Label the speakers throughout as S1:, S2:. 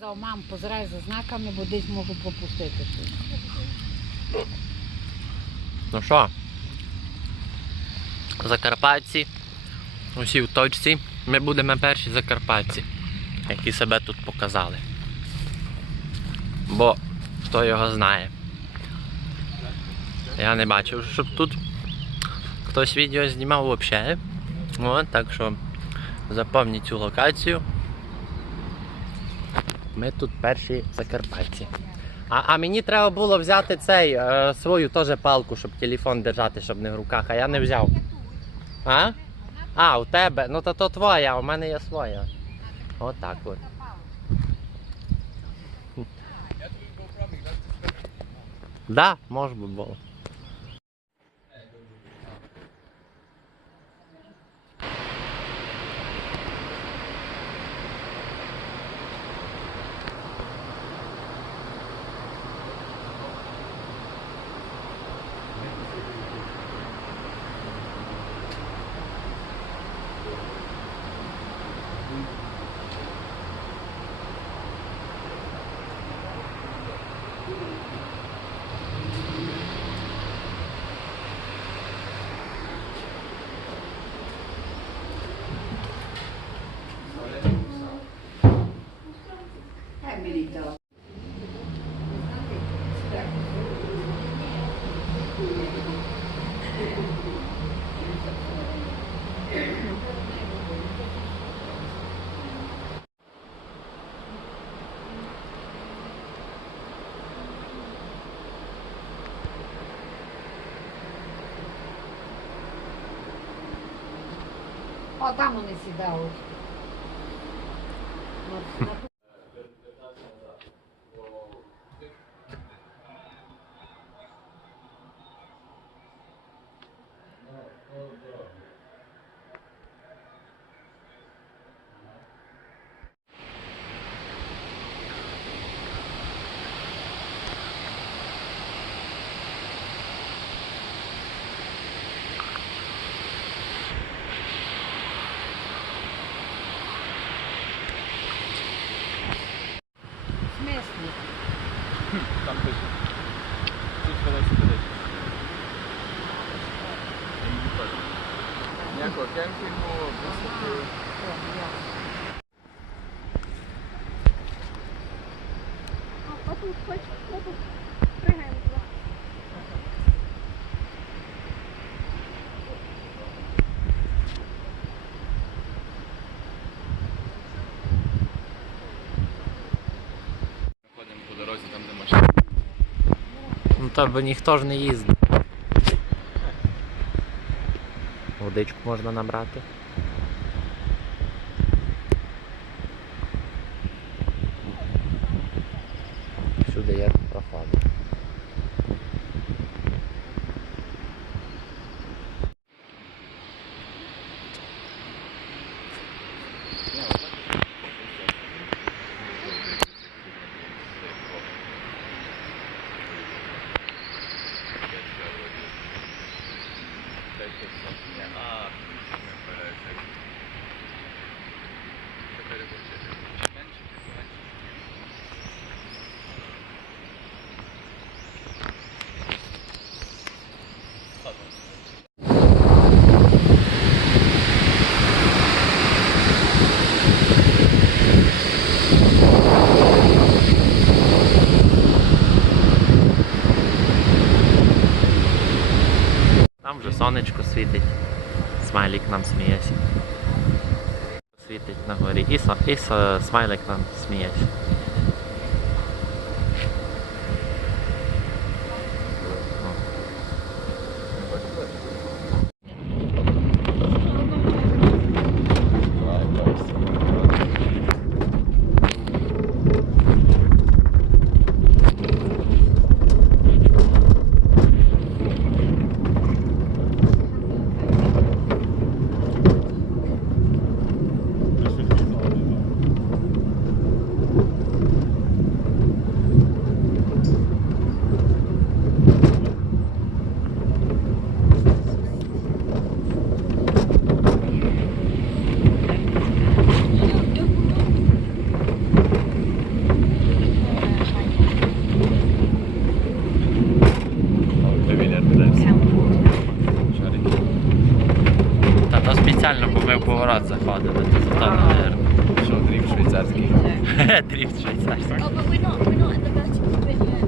S1: Казав, мам, позирай за знаками, бо десь можу пропустити.
S2: Ну що? Закарпатці. Усі в точці. Ми будемо перші закарпатці, які себе тут показали. Бо хто його знає. Я не бачив, щоб тут хтось відео знімав взагалі. Так що запам'ятайте цю локацію. Ми тут перші закарпатці. А, а мені треба було взяти цей е, свою теж палку, щоб телефон держати, щоб не в руках, а я не взяв. А? А, у тебе? Ну то то твоя, а у мене є своя. Отак от. Да, може би було.
S1: О, там вони сідали. На- на ту- В смислі?
S3: Там пише. Тут колеса сидить. Ніякого кемпінгу, висоти.
S4: А тут хоч отут пригаємо туди.
S3: Ходимо по дорозі, там де машини.
S2: Ну то бо ніхто ж не їздить. Водичку можна набрати. Всюди є проходи.
S3: А, не вперед. Тепер хочете. Менше, менше.
S2: Там вже сонечко світить. Смайлик нам сміється. Світить на горі. І, і со- смайлик нам сміється. поворот заходили, то зато, наверное.
S3: Що, дріб швейцарський?
S2: Дріфт швейцарський.
S4: Oh, but we're not, we're not in the vertical bit yet.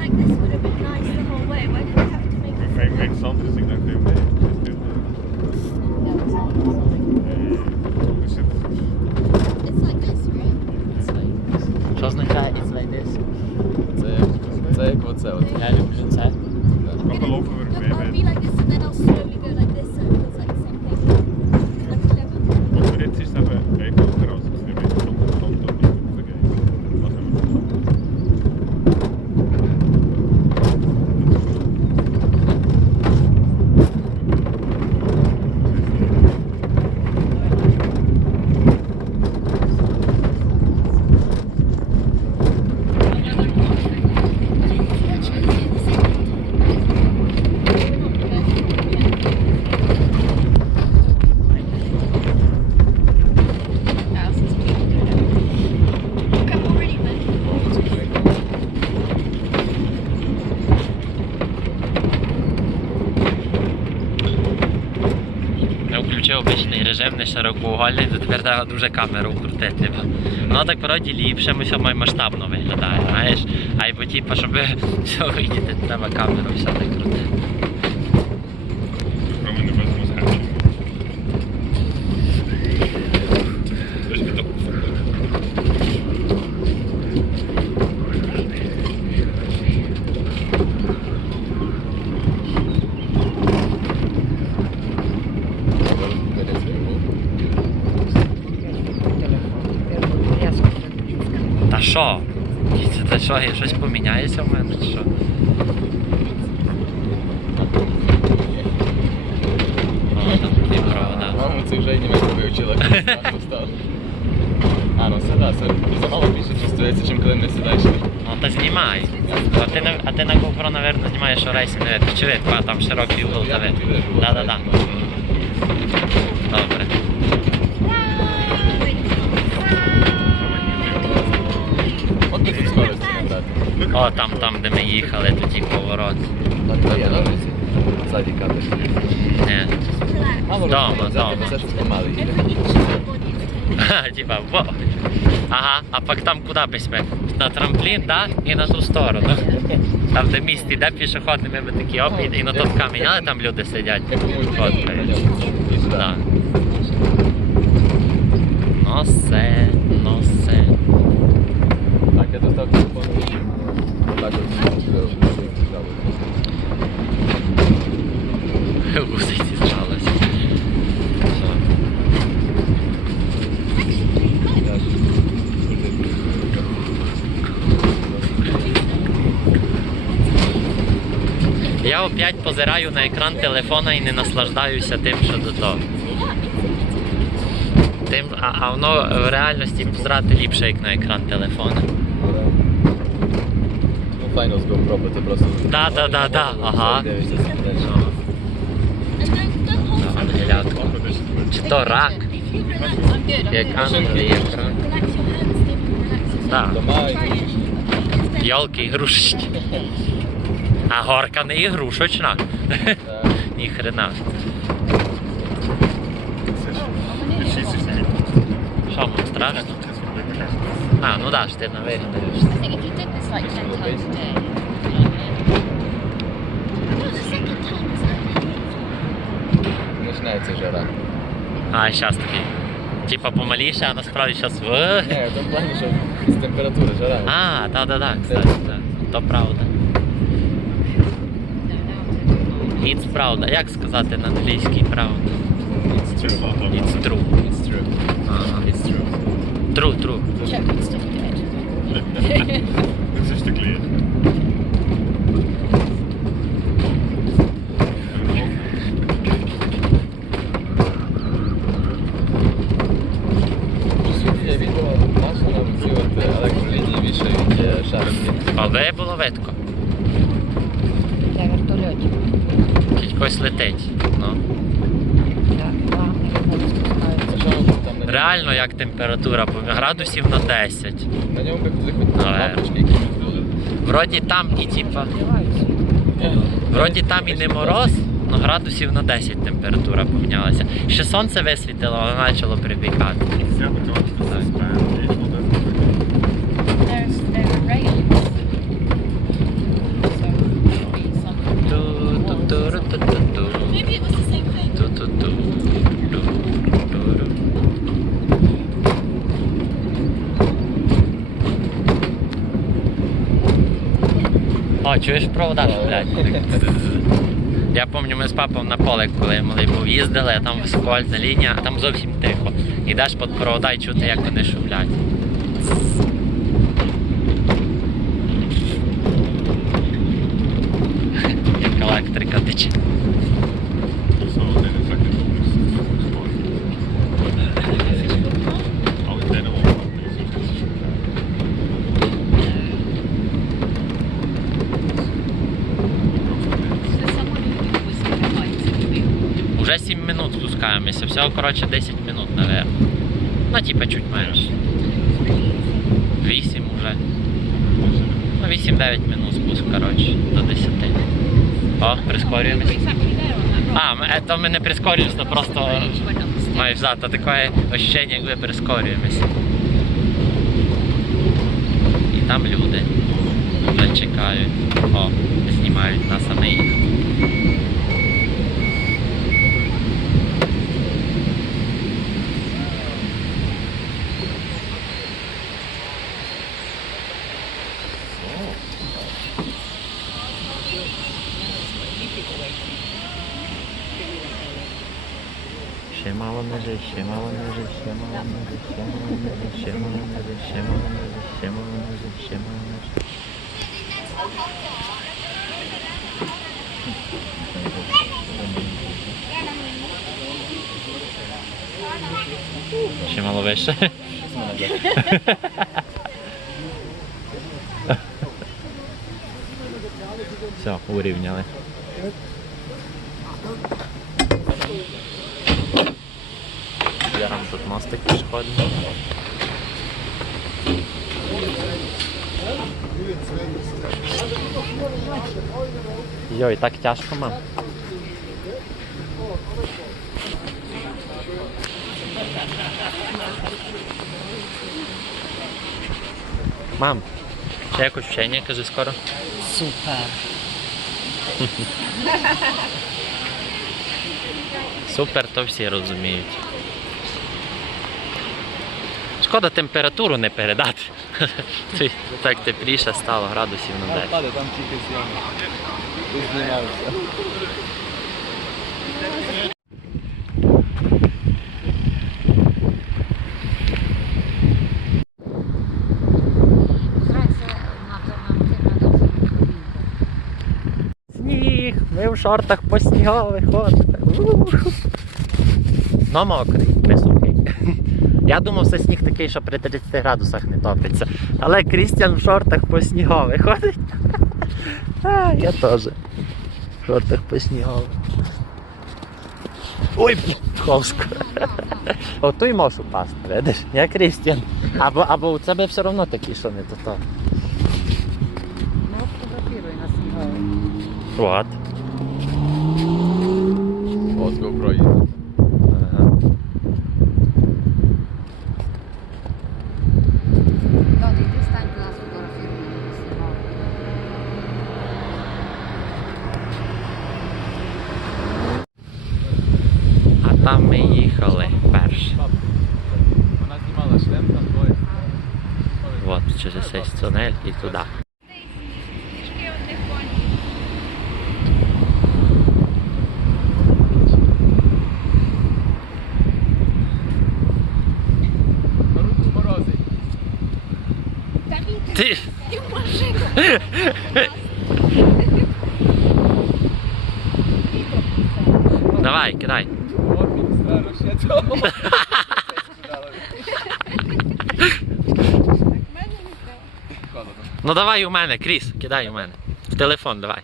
S4: Like this would have been nice the whole way. Why did they have to make this?
S5: Mijn, mijn stand is ik denk veel meer. Dus het-
S4: It's like this, right?
S2: Що означає it's like this?
S3: Це, це як оце. От.
S2: Я люблю це.
S5: Wat geloven we
S4: No,
S5: erbij
S4: I'll be
S5: bij?
S4: like this and then I'll slowly go
S2: широкоугольний, то тепер треба дуже камеру вкрутити. Воно так вроді ліпше, ми все масштабно виглядає, знаєш. А й бо типу, щоб все видіти, треба камеру все так крутити. Що? Це та що, щось поміняється в мене? чи Що? О, там ті провода.
S3: Маму це вже німецьку вивчила, коли стало. А, ну це да, це замало більше чувствується, чим коли не сідаєш.
S2: Ну та знімай. А ти на, а ти на GoPro, напевно, знімаєш, що рейсі не видно. Чи видно, а там широкий угол та видно. Да, да, да. Добре.
S3: От би тут скорості набрати.
S2: О, там, там, де ми їхали, тоді поворот.
S3: Ззаді.
S2: Не.
S3: Мало
S2: Дома, дома. Типа, во. Ага, а пак там куди письме? На трамплін, да? І на ту сторону. Там, де міст іде пішохідними ми такі оп, і, на тот камінь, але там люди сидять.
S3: І.
S2: Да. Носе, носе.
S3: Так, я достав телефон. Так от.
S2: Я опять позираю на екран телефона і не наслаждаюся тим, що до того. Тим, а, а воно в реальності позирати ліпше, як на екран телефона.
S3: Файно з GoPro, бо ти просто...
S2: Да, да, да, да, ага. Ангелятко. Чи то рак, як ангел, як рак. Да. Йолки ігрушечки. А горка не ігрушечна.
S3: Так.
S2: Ні хрена. Що страшно?
S5: Lekker.
S2: А, ну да, ж ти на вигляд.
S6: I think if you did this like 10 times a day,
S4: No, the second time is like
S3: Починається жара.
S2: А, щас такий. Типа помаліше, а насправді щас.
S3: Ні, в тому плані, що з температури жара.
S2: А, да, да, да, кстати, так. То правда. It's правда. Як сказати на англійській правда?
S3: It's true.
S2: It's true.
S3: It's true.
S2: Ага.
S3: It's true.
S2: True, true.
S6: check with stuff good.
S5: Het is te klein.
S3: Я відео нашу нам ці от е, електролінії вішають е, шарики.
S2: Але було видко.
S1: Для вертольотів.
S2: Кількось летить. Ну.
S1: Так, плавно вони
S3: Це
S1: спускаються.
S3: що там на ньому?
S2: Реально як температура, градусів на 10.
S3: На ньому
S2: Але-. Вроді там і типа. Вроді там і не мороз, але градусів на 10 температура помінялася. Ще сонце висвітило, воно почало припікати. Чуєш провода блядь? Я пам'ятаю, ми з папом на поле, коли ми був, їздили, а там високовальна лінія, а там зовсім тихо. Ідеш під провода і чути, як вони шумлять. Минут спускаємося, всього коротше 10 минут, наверное. Ну, типа чуть менше. 8 уже. Ну, 8-9 минут спуск, коротше, до 10. О, прискорюємося. А, е, то ми не прискорюємося, просто маєш зато таке ощущення, як ви прискорюємося. І там люди вже чекають. О, знімають нас, а ми їх. Ще мало межи, ще мало межи, ще мало межи, ще мало межи, ще мало межи, ще мало межи, ще мало межи, ще мало межи. Ще мало вище. Все, урівняли. Мостик пішохідний. Йой, так тяжко, мам. Мам, ще якось вчення, кажи скоро.
S1: Супер.
S2: Супер, то всі розуміють. Шкода температуру не передати. Так тепліше стало градусів на 10.
S3: Там тільки зйоми.
S2: Сніг, ми в шортах по снігу виходимо. Ну мокрий. Я думав, це сніг такий, що при 30 градусах не топиться. Але Крістіан в шортах по снігу виходить. А, я теж. В шортах по снігу. Ой, ховсько. Ото й можеш упасти, видиш? Я Крістіан. Або, або у тебе все одно такі, що не то то.
S1: Ну, фотографіруй на снігові.
S2: От.
S3: От GoPro їде.
S2: Ага.
S1: Доні, ти стань нас фотографіруй на снігові.
S2: А там ми їхали перші.
S3: Вона знімала шлем, там двоє.
S2: От, через цей тунель і туди.
S3: Морозить.
S2: Ти... Давай, кидай.
S3: От він страшно ще цього. Холодно.
S2: Ну давай у мене, Кріс, кидай у мене. В телефон давай.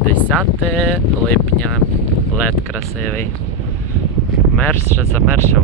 S2: 10 липня. Лед красивий. Мерше замерше